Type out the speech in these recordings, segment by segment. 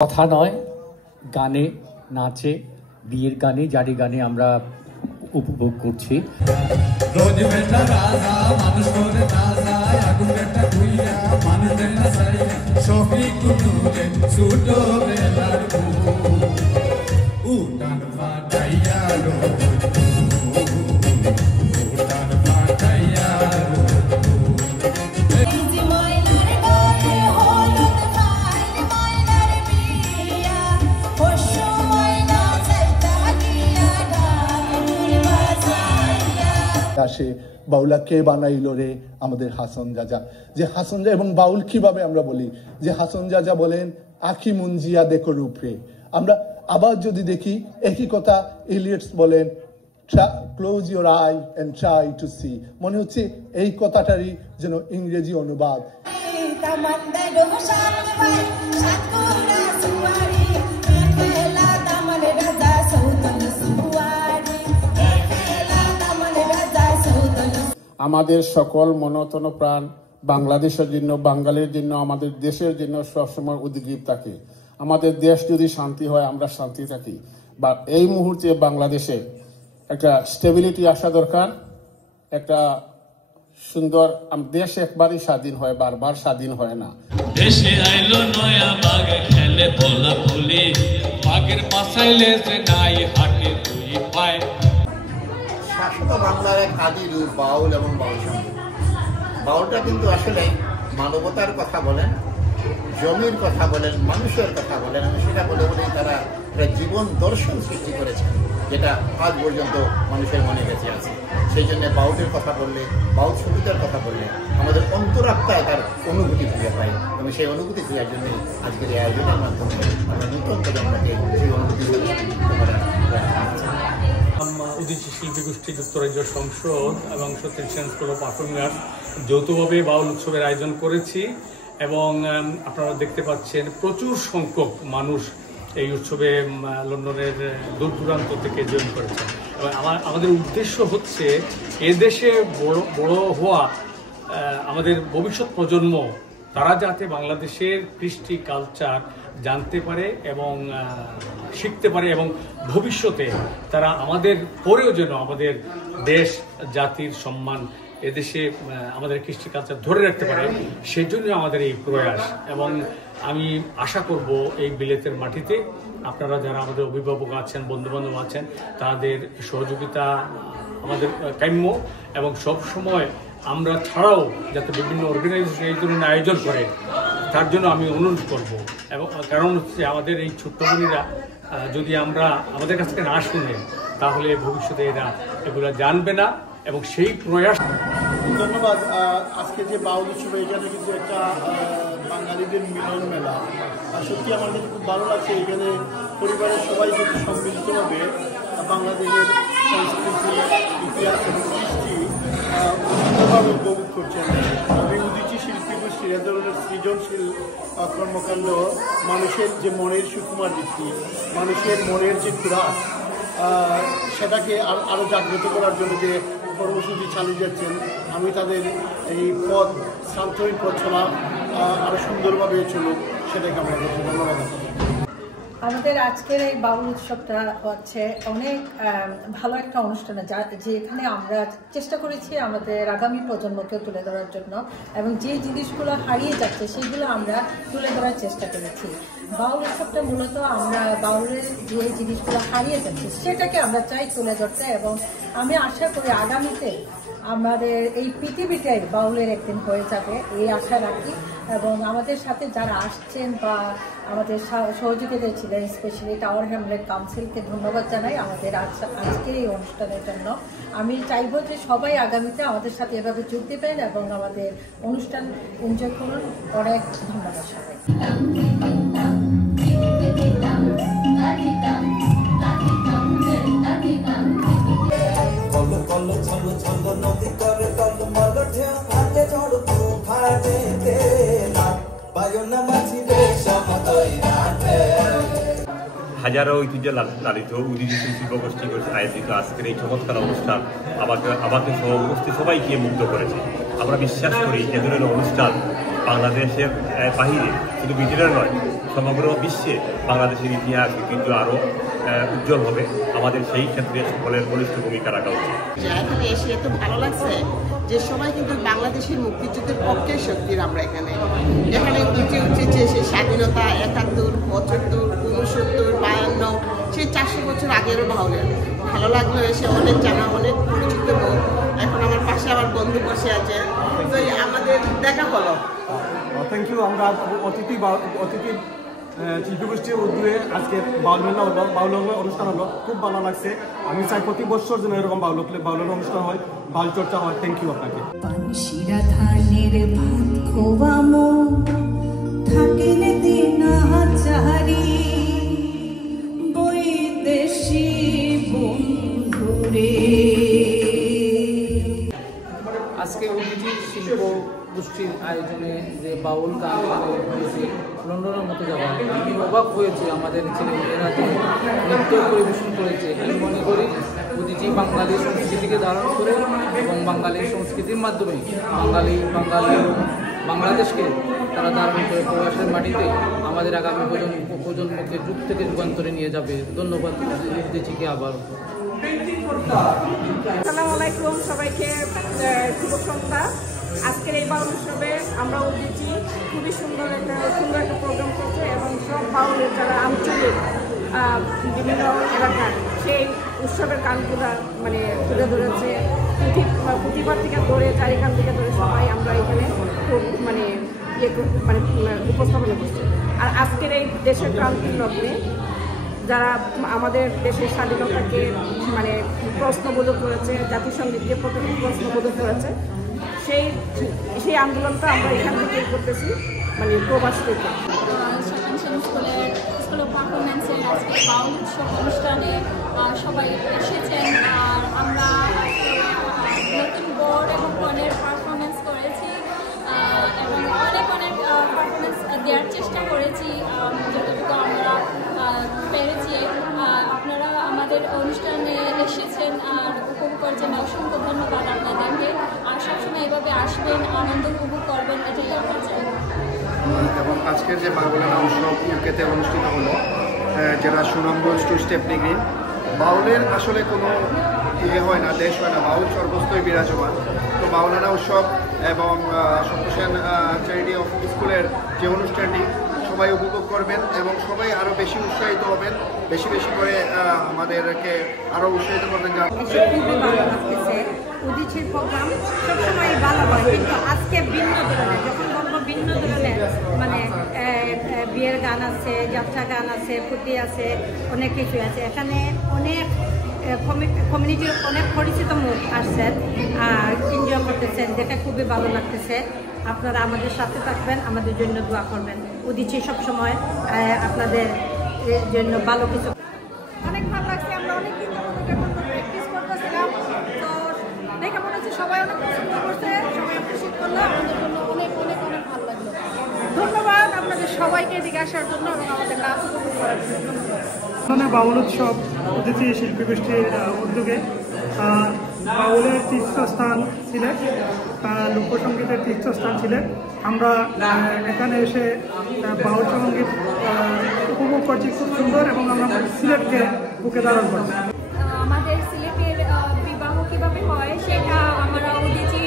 কথা নয়, গানে, নাচে, বিয়ের গানে, জারি গানে আমরা উপভোগ করছি। আসে বাউলা কে বানাইলো রে আমাদের হাসন রাজা, যে হাসন রাজা এবং বাউল কিভাবে আমরা বলি যে হাসন রাজা বলেন আখি মুঞ্জিয়া দেখো রূপে। আমরা আবার যদি দেখি একই কথা ইলিয়টস বলেন close your eye and try to see. মনে হচ্ছে এই কথাটারই যেন ইংরেজি অনুবাদ। আমাদের সকল মনতন প্রাণ বাংলাদেশের জন্য, বাঙালির জন্য, আমাদের দেশের জন্য সবসময় উদ্গ্রীব থাকে। আমাদের দেশ যদি শান্তি হয় আমরা শান্তি থাকি। বা এই মুহূর্তে বাংলাদেশে একটা স্টেবিলিটি আসা দরকার, একটা সুন্দর দেশ একবারই স্বাধীন হয়, বারবার স্বাধীন হয় না। দেশে আইলো নয়া বাঘ খেলে বলা বলি, বাঘের পাশাইলে যে নাই হাটে দুই পায়। শাশ্বত বাংলার এক আদি রূপ বাউল এবং বাউল সঙ্গীত। বাউলটা কিন্তু আসলে মানবতার কথা বলেন, জমির কথা বলেন, মানুষের কথা বলেন, এবং সেটা বলে বলেই তারা জীবন দর্শন সৃষ্টি করেছেন, যেটা আজ পর্যন্ত মানুষের মনে বেঁচে আছে। সেই জন্য বাউলের কথা বললে, বাউল সঙ্গীতের কথা বললে আমাদের অন্তরাত্মায় তার অনুভূতি ফিরে পাই, এবং সেই অনুভূতি ফিরার জন্যই আজকের এই আয়োজনের মাধ্যমে আমরা নতুন প্রজন্মকে সেই অনুভূতি উদীচী শিল্পী গোষ্ঠী যুক্তরাজ্য সংসদ এবং Satish school of performing arts যৌথভাবে বাউল উৎসবের আয়োজন করেছি, এবং আপনারা দেখতে পাচ্ছেন প্রচুর সংখ্যক মানুষ এই উৎসবে লন্ডনের দূর দূরান্ত থেকে জয়েন করেছেন। এবং আমাদের উদ্দেশ্য হচ্ছে এদেশে বড় হওয়া আমাদের ভবিষ্যৎ প্রজন্ম, তারা যাতে বাংলাদেশের কৃষ্টি কালচার জানতে পারে এবং শিখতে পারে, এবং ভবিষ্যতে তারা আমাদের পরেও যেন আমাদের দেশ জাতির সম্মান, এদেশে আমাদের কৃষ্টি কালচার ধরে রাখতে পারে, সেই জন্য আমাদের এই প্রয়াস। এবং আমি আশা করব এই বিলেতের মাটিতে আপনারা যারা আমাদের অভিভাবক আছেন, বন্ধুবান্ধব আছেন, তাদের সহযোগিতা আমাদের কাম্য, এবং সব সময় আমরা ছাড়াও যাতে বিভিন্ন অর্গানাইজেশন এই ধরনের আয়োজন করে তার জন্য আমি অনুরোধ করব। এবং কারণ হচ্ছে আমাদের এই ছোট্ট বোনেরা যদি আমরা আমাদের কাছ থেকে না শুনে, তাহলে ভবিষ্যতে এরা এগুলো জানবে না, এবং সেই প্রয়াস। ধন্যবাদ। আজকে যে বাউল উৎসব, এখানে কিন্তু একটা বাঙালিদের মিলন মেলা। সত্যি আমার কাছে খুব ভালো লাগছে, এখানে পরিবারের সবাই কিন্তু সম্মিলিতভাবে বাংলাদেশের সংস্কৃতি, ইতিহাস এবং কৃষ্টি সুন্দরভাবে উপভোগ করছেন। উদীচী শিল্পী গোষ্ঠীর এ ধরনের সৃজনশীল কর্মকাণ্ড মানুষের যে মনের সুকুমার বৃত্তি, মানুষের মনের যে খোরাক, সেটাকে আরও জাগ্রত করার জন্য যে কর্মসূচি চালিয়ে যাচ্ছেন, আমি তাদের এই পথ, সান্ত্বহীন পথ চলা আরও সুন্দরভাবে চলুক সেটাই কামনা করছি। ধন্যবাদ। আমাদের আজকের এই বাউল উৎসবটা হচ্ছে অনেক ভালো একটা অনুষ্ঠান, যেখানে আমরা চেষ্টা করেছি আমাদের আগামী প্রজন্মকে তুলে ধরার জন্য, এবং যে জিনিসগুলো হারিয়ে যাচ্ছে সেগুলো আমরা তুলে ধরার চেষ্টা করেছি। বাউল উৎসবটা মূলত আমরা বাউলের যে জিনিসগুলো হারিয়ে যাচ্ছে সেটাকে আমরা চাই তুলে ধরতে, এবং আমি আশা করি আগামীতে আমাদের এই পৃথিবীটাই বাউলের একদিন হয়ে যাবে, এই আশা রাখি। এবং আমাদের সাথে যারা আসছেন বা আমাদের সহযোগিতা ছিলেন, স্পেশালি টাওয়ার হ্যামলেট কাউন্সিলকে ধন্যবাদ জানাই আমাদের আজকের এই অনুষ্ঠানের জন্য। আমি চাইব যে সবাই আগামীতে আমাদের সাথে এভাবে যোগ দেবেন এবং আমাদের অনুষ্ঠান এনজয় করুন। অনেক ধন্যবাদ সবাই। হাজারো ঐতিহ্য লালিত উদীচী শিল্প গোষ্ঠী আয়োজিত আজকের এই চমৎকার অনুষ্ঠান আমাকে সবাইকে মুগ্ধ করেছে। আমরা বিশ্বাস করি এ ধরনের অনুষ্ঠান বাংলাদেশের বাহিরে শুধু ব্রিটেনের নয়, সমগ্র বিশ্বে বাংলাদেশের ইতিহাস কিন্তু আরও উজ্জ্বল হবে। আমাদের সেই ক্ষেত্রে সকলের বলিষ্ঠ ভূমিকা রাখা উচিত। এখানে এসে এত ভালো লাগছে যে সবাই কিন্তু বাংলাদেশের মুক্তিযুদ্ধের পক্ষের শক্তির। আমরা এখানে উঠে উঠেছে সেই স্বাধীনতা 71, 75, 69, 52, সেই 400 বছর আগেরও বাউলের। ভালো লাগলো এসে, অনেক জানা, অনেক পরিচিত লোক। এখন আমার পাশে আমার বন্ধু বসে আছে, তো আমাদের দেখা হলো। Thank you. আমরা অতিথি শিল্পীগোষ্ঠীর উদ্যোগে আজকে বাউল মেলা হলো, বাউল অনুষ্ঠান হলো, খুব ভালো লাগছে। আমি চাই প্রতি বছর যেন এরকম বাউলের অনুষ্ঠান হয়, বাউল চর্চা হয়। থ্যাংক ইউ আপনাকে। পানশিরা ধানের ভাত খোয়ামো থাকেন দিনা চারি বৈদেশি বন্ধুরে। আজকে উদিচি শিল্প গোষ্ঠীর আয়োজনে যে বাউল গান হয়েছে লন্ডনের মতো জায়গা, আমি অবাক হয়েছে। আমাদের ছেলেমেয়েরা যে নৃত্য পরিবেশন করেছে, আমি মনে করি উদিচি বাঙালি সংস্কৃতিকে ধারণ করে এবং বাঙালি সংস্কৃতির মাধ্যমে বাংলাদেশকে তারা ধারণ করে প্রবাসের মাটিতে আমাদের আগামী প্রজন্মকে যুগ থেকে যুগান্তরে নিয়ে যাবে। ধন্যবাদ উদিচিকে আবার। আসসালামু আলাইকুম, সবাইকে শুভ সন্ধ্যা। আজকের এই বাউল উৎসবে আমরা উদিচি খুবই সুন্দর একটা প্রোগ্রাম করছে এবং সব বাউলের যারা আঞ্চলিক বিভিন্ন এলাকার সেই উৎসবের গানগুলা মানে তুলে ধরেছে। প্রতিবার থেকে ধরে চারিখান থেকে ধরে সবাই আমরা এখানে খুব মানে উপস্থাপনা করছি। আর আজকের এই দেশের ক্রান্তির লগ্নে যারা আমাদের দেশের স্বাধীনতাকে মানে প্রশ্নবোধক করেছে, জাতিসংগীতকে প্রশ্নবোধক করেছে, সেই আন্দোলনটা আমরা এখান থেকেই করতেছি, মানে প্রবাস থেকে। স্কুল পারফরমেন্সের আজকে বাউল উৎসব অনুষ্ঠানে সবাই এসেছেন। আর আমরা নতুন বোর্ড এবং কনের পারফরমেন্স করেছি এবং অনেক পারফরমেন্স দেওয়ার চেষ্টা করেছি যতটুকু আমরা পেরেছি। আপনারা আমাদের অনুষ্ঠানে এসেছেন আর উপভোগ করছেন, অসংখ্য ধন্যবাদ আপনাদেরকে। আর সবসময় এভাবে আসবেন, আনন্দ উপভোগ করবেন, এটাই আমরা চাই। এবং আজকের যে বাউলের উৎসব ইউকেতে অনুষ্ঠিত হলো, যেটা সুনামগঞ্জ টু স্টেপনি গ্রিন। বাউলের আসলে কোনো হয় না, দেশ হয় না, বাউল সর্বস্তই বিরাজমান। তো বাউলানা উৎসব এবং সন্তোষেন চ্যারিটি অফ স্কুলের যে অনুষ্ঠানটি সবাই উপভোগ করবেন এবং সবাই আরও বেশি উৎসাহিত হবেন, বেশি বেশি করে আমাদেরকে আরও উৎসাহিত করবেন। খুবই ভালো লাগতেছে। উদিচির প্রোগ্রাম সবসময় ভালো হয়, কিন্তু আজকে ভিন্ন ধরনের, যখন বলবো ভিন্ন ধরনের মানে বিয়ের গান আছে, যাত্রা গান আছে, পুঁতি আছে, অনেক কিছু আছে। এখানে অনেক কমিউনিটির অনেক পরিচিত মুখ আসছেন আর এনজয় করতেছেন, দেখে খুবই ভালো লাগতেছে। আপনারা আমাদের সাথে থাকবেন, আমাদের জন্য দোয়া করবেন। উদিচি সবসময় আপনাদের জন্য ভালো কিছু। অনেক ভালো লাগছে। আমরা অনেক দিন প্র্যাকটিস করতেছিলাম, তো দেখে মনে হচ্ছে সবাই অনেক পছন্দ করছে, সবাই অ্যাপ্রিশিয়েট করলো, আমাদের জন্য অনেক অনেক অনেক ভালো লাগলো। ধন্যবাদ আপনাদের সবাইকে এদিকে আসার জন্য এবং আমাদের নাচ উপভোগ করার জন্য। বাউল উৎসব উদিচি শিল্পী গোষ্ঠীর উদ্যোগে বাউলের তীর্থস্থান ছিলেন, লোকসঙ্গীতের তীর্থস্থান ছিলেন। আমরা এখানে এসে বাউল সঙ্গীত উপভোগ করছি খুব সুন্দর, এবং আমরা সিলেটকে বুকে ধারণ করছি। আমাদের সিলেটের বিবাহ কীভাবে হয় সেটা আমরা উদিচি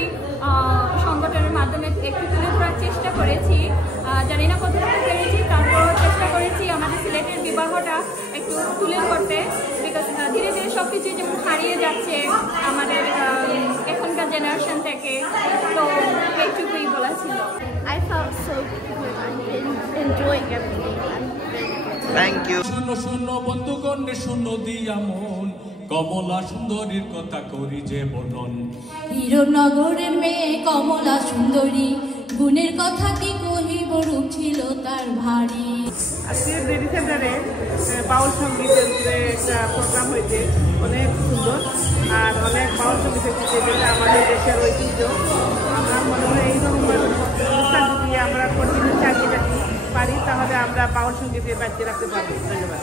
সংগঠনের মাধ্যমে একটু তুলে ধরার চেষ্টা করেছি। জানি না কতটা পেরেছি, তারপর চেষ্টা করেছি আমাদের সিলেটের বিবাহটা একটু তুলে ধরতে, বিকজ ধীরে ধীরে সব কিছুই যেমন হারিয়ে যাচ্ছে আমাদের এখনকার জেনারেশন থেকে, তো এইটুকুই বলা ছিল। I felt so good. I'm enjoying everything. Thank you. শোনো শোনো বন্ধুগণ, শোনো দিয়া মন, কমলা সুন্দরীর কথা করি যে বর্ণন। হিরণনগরের মেয়ে কমলা সুন্দরী, গুণের কথা কি কহিব, রূপ ছিল তার ভারী। আজকে লেডি সেন্টারে বাউল সঙ্গীতের যে একটা প্রোগ্রাম হয়েছে, অনেক সুন্দর আর অনেক বাউল সঙ্গীত হচ্ছে, যেটা আমাদের দেশের ঐতিহ্য। আমার মনে হয় এইরকম অনুষ্ঠান যদি আমরা কন্টিনিউ চালিয়ে রাখতে পারি, তাহলে আমরা বাউল সঙ্গীতের বাড়িতে রাখতে পারবো। ধন্যবাদ।